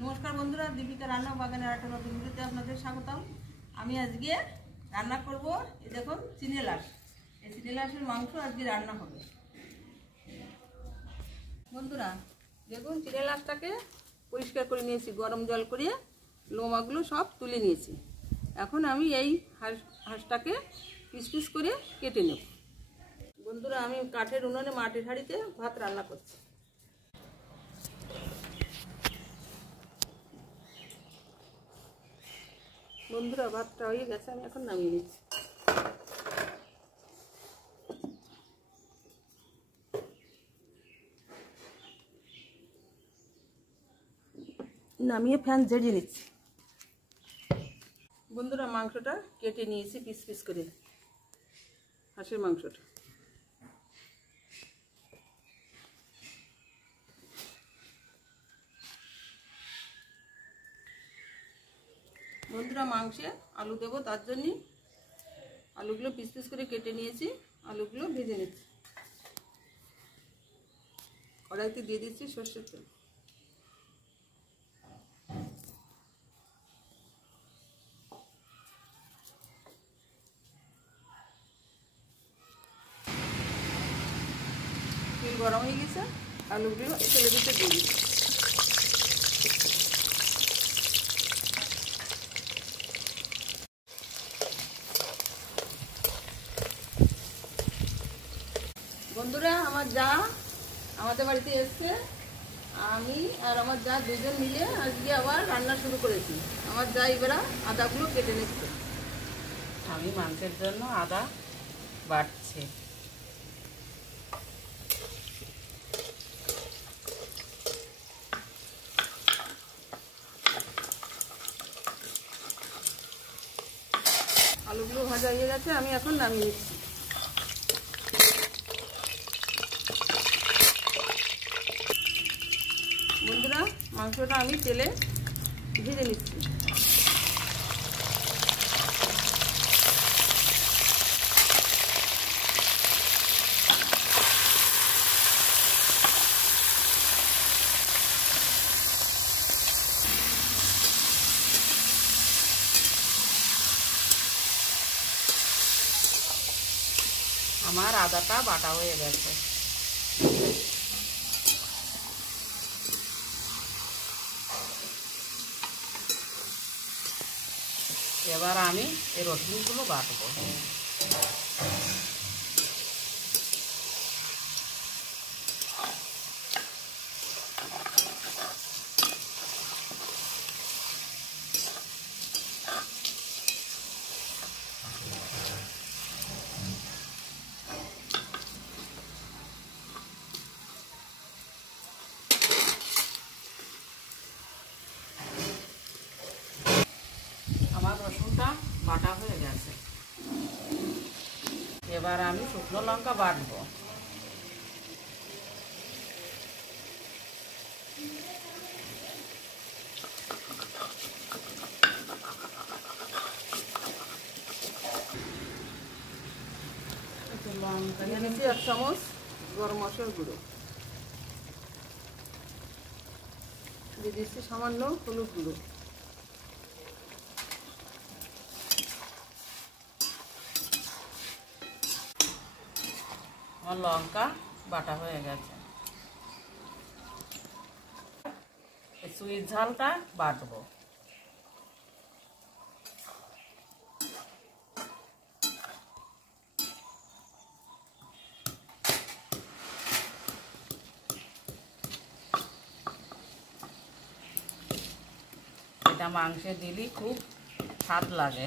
नमस्कार बंधुरा दीपिका रान्ना बागाने आरेकटा नतुन भिडियोते आपनादेर स्वागतम। आमी आजके रान्ना करब এই দেখুন চিনেলাশ। এই চিনেলাশের মাংস আজকে রান্না হবে। বন্ধুরা দেখুন চিনেলাশটাকে পরিষ্কার করে নিয়েছি, গরম জল করে লোমাগুলো সব তুলে নিয়েছি। এখন আমি এই হাঁসটাকে পিস পিস করে কেটে নেব। বন্ধুরা আমি কাঠের উনুনে মাটির হাঁড়িতে ভাত রান্না করছি। বন্ধুরা ভাতটা হয়ে গেছে, আমি এখন নামিয়ে নিচ্ছি। নামিয়ে ফ্যান ঝেড়ে নিচ্ছি। বন্ধুরা মাংসটা কেটে নিয়েছি পিস পিস করে, হাঁসের মাংসটা। বন্ধুরা মাংসে আলু দেবো, তার জন্য আলুগুলো পিস পিস করে কেটে নিয়েছি। আলুগুলো ভেজে নিচ্ছি। কড়াইতে দিয়ে দিচ্ছি সরষের তেল। তেল গরম হয়ে গেছে, আলুগুলো তেলের ভিতরে দিয়ে দিচ্ছি। বন্ধুরা আমার যা আমাদের বাড়িতে এসছে, আমি আর আমার যা দুজন মিলে আজকে আবার রান্না শুরু করেছি। আমার যা এবার আদাগুলো কেটে নিচ্ছে। আমি মাংসের জন্য আদা বাটছি। আলুগুলো ভাজা হয়ে গেছে, আমি এখন নামিয়ে নিচ্ছি। বন্ধুরা মাংসটা আমি তেলে ভেজে নিচ্ছি। আমার আদাটা বাটা হয়ে গেছে। এবার আমি এই রসুনগুলো বাটবো। আমার রসুনটা বাটা হয়ে গেছে। এবার আমি শুকনো লঙ্কা বাটবো। লঙ্কা নিয়ে নিচ্ছি 1 চামচ গরম মশলার গুঁড়ো, দিয়ে দিচ্ছি সামান্য হলুদ গুঁড়ো, আমার লঙ্কা বাটা হয়ে গেছে। সুইট ঝালটা বাটবো। এটা মাংসে দিলে খুব স্বাদ লাগে,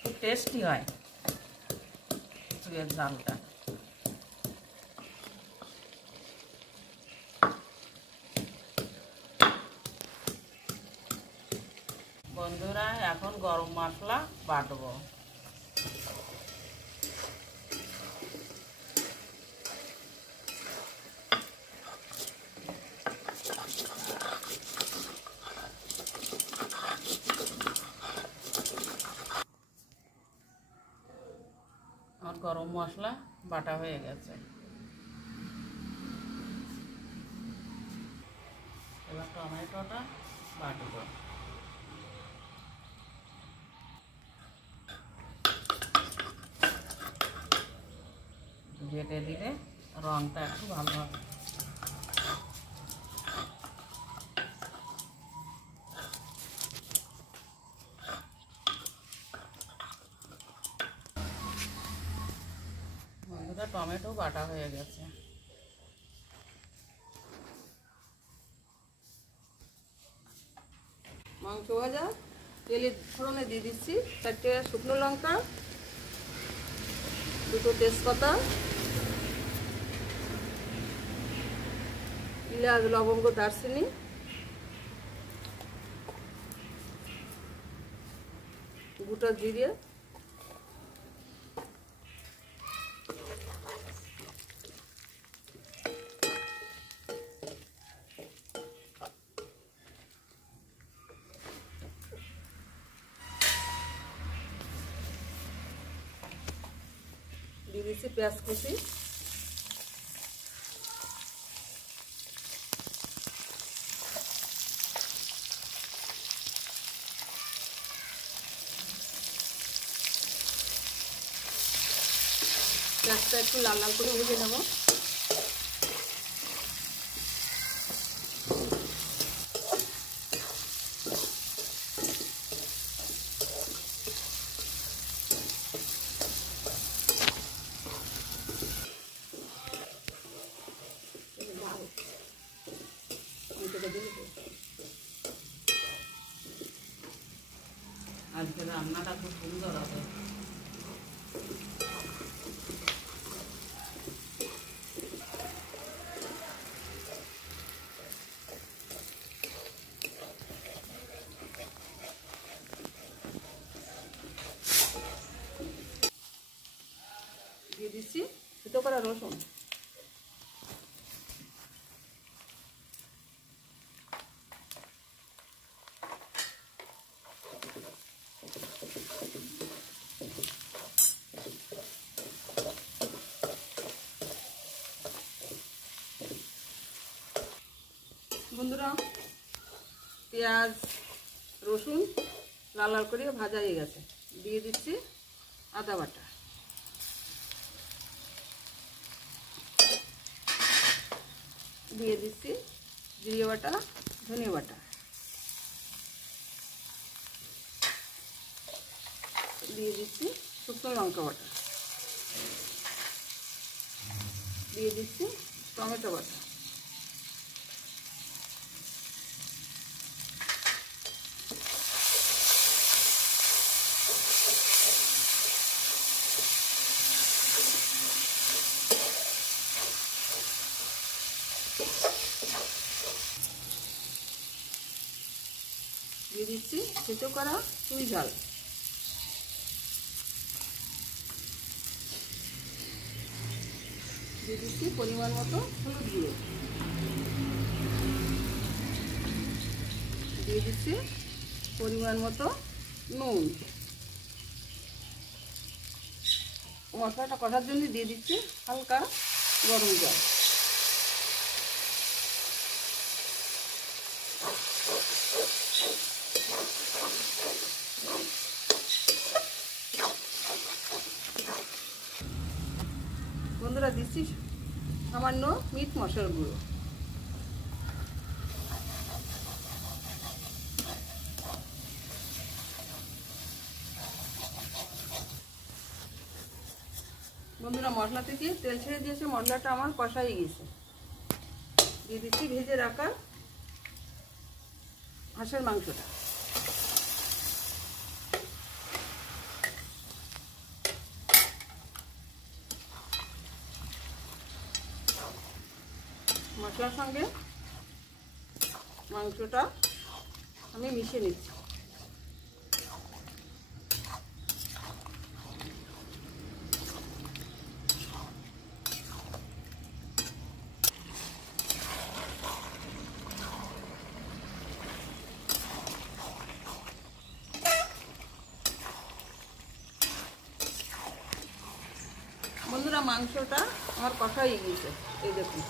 খুব টেস্টি হয় সুইট ঝালটা। বন্ধুরা এখন গরম মশলা বাটবো। আমার গরম মশলা বাটা হয়ে গেছে। এবার টমেটোটা বাটবো। বেটে দিলে রঙটা একটু ভালো হবে। বন্ধুরা, টমেটো বাটা হয়ে গেছে। মাংস ভাজা তেলে ফোড়নে দিয়ে দিচ্ছি 4টে শুকনো লঙ্কা, 2টো তেজপাতা, এলাচ, লবঙ্গ, দারচিনি, গোটা জিরে, দিয়ে দিচ্ছি পেঁয়াজ কুচি, পেঁয়াজটা একটু লাল লাল করে ভেজে নেব। আজকে রান্নাটা খুব সুন্দর হবে। দিয়ে দিচ্ছি ছোটো করা রসুন, বন্ধুরা পেঁয়াজ রসুন লাল লাল করে ভাজা হয়ে গেছে। দিয়ে দিচ্ছি আদা বাটা, দিয়ে দিচ্ছি জিরে বাটা, ধনে বাটা, দিয়ে দিচ্ছি শুকনো লঙ্কা বাটা, দিয়ে দিচ্ছি টমেটো বাটা, দিয়ে দিচ্ছি থেতো করা চুই ঝাল, দিয়ে দিচ্ছি পরিমাণ মতো হলুদ গুঁড়ো, দিয়ে দিচ্ছি পরিমাণ মতো নুন। মশলাটা কষার জন্য দিয়ে দিচ্ছি হালকা গরম জল। বন্ধুরা দিচ্ছি সামান্য মিট মশলার গুঁড়ো, বন্ধুরা মশলা থেকে তেল ছেড়ে দিয়েছে, মশলাটা আমার কষাই গেছে। দিয়ে দিচ্ছি ভেজে রাখা হাঁসের মাংসটা, মশলার সঙ্গে মাংসটা আমি মিশিয়ে নিচ্ছি। বন্ধুরা মাংসটা আমার কষা হয়ে গিয়েছে, এই দেখুন।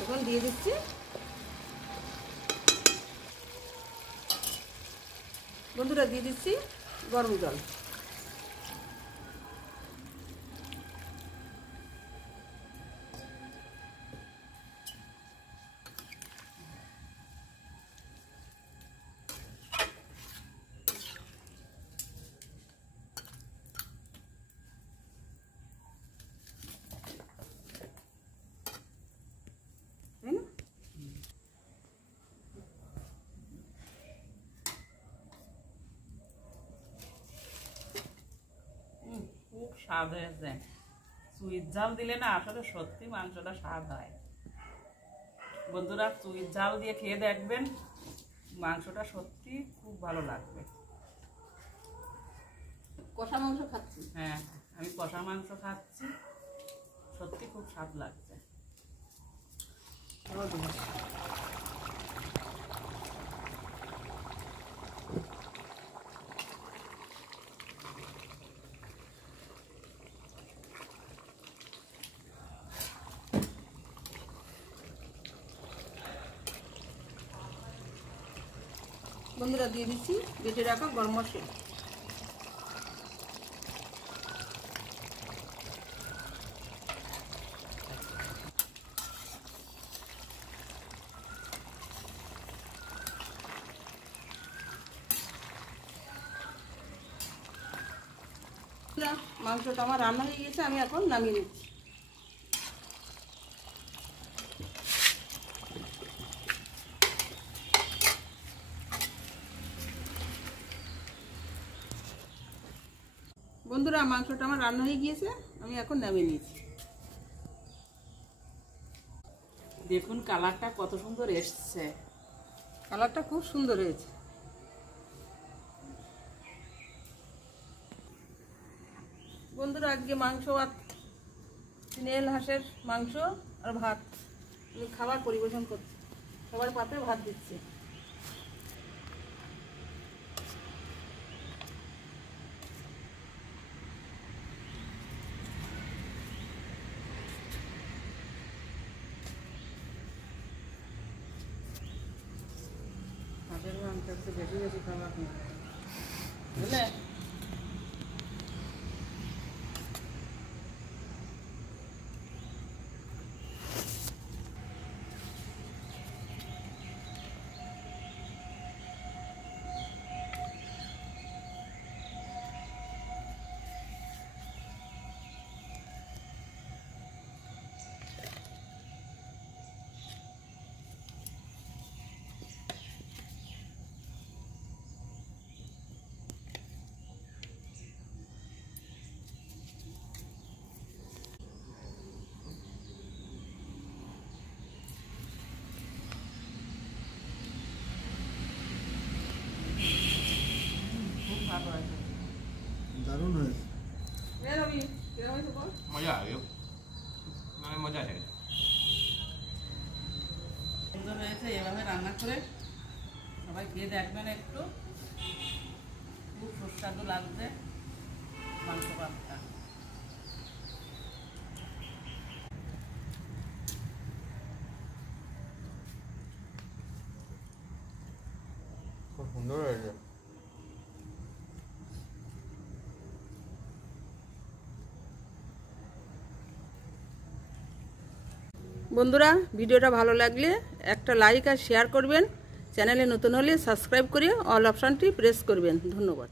এখন দিয়ে দিচ্ছি বন্ধুরা দিয়ে দিচ্ছি গরম জল। খুব স্বাদ হয়েছে। চুইর ঝাল দিলে না আসলে সত্যি মাংসটা স্বাদ হয়। বন্ধুরা চুইর ঝাল দিয়ে খেয়ে দেখবেন, মাংসটা সত্যি খুব ভালো লাগবে। কষা মাংস খাচ্ছি। হ্যাঁ, আমি কষা মাংস খাচ্ছি, সত্যি খুব স্বাদ লাগছে। বন্ধুরা দিয়ে দিচ্ছি বেটে রাখা গরম মশলা। মাংসটা আমার রান্না হয়ে গেছে, আমি এখন নামিয়ে নিচ্ছি। বন্ধুরা মাংসটা আমার রান্না হয়ে গিয়েছে, আমি এখন নামিয়ে নিয়েছি। দেখুন কালারটা কত সুন্দর এসছে। কালারটা খুব সুন্দর হয়েছে। বন্ধুরা আজকে মাংস ভাত, চিনেল হাঁসের মাংস আর ভাত আমি খাবার পরিবেশন করছি। সবার পাতে ভাত দিচ্ছি। ভাতের মাংস একটু বেশি বেশি খাওয়া বুঝলে। দারুণ হয়েছে। মজা হবে, মানে মজা আছে। সুন্দর হয়েছে। এভাবে রান্না করে সবাই খেয়ে দেখবেন, একটু খুব সুস্বাদু লাগছে মাংস ভাতটা। খুব সুন্দর হয়েছে। বন্ধুরা ভিডিওটা ভালো লাগলে একটা লাইক আর শেয়ার করবেন। চ্যানেলে নতুন হলে সাবস্ক্রাইব করে অল অপশানটি প্রেস করবেন। ধন্যবাদ।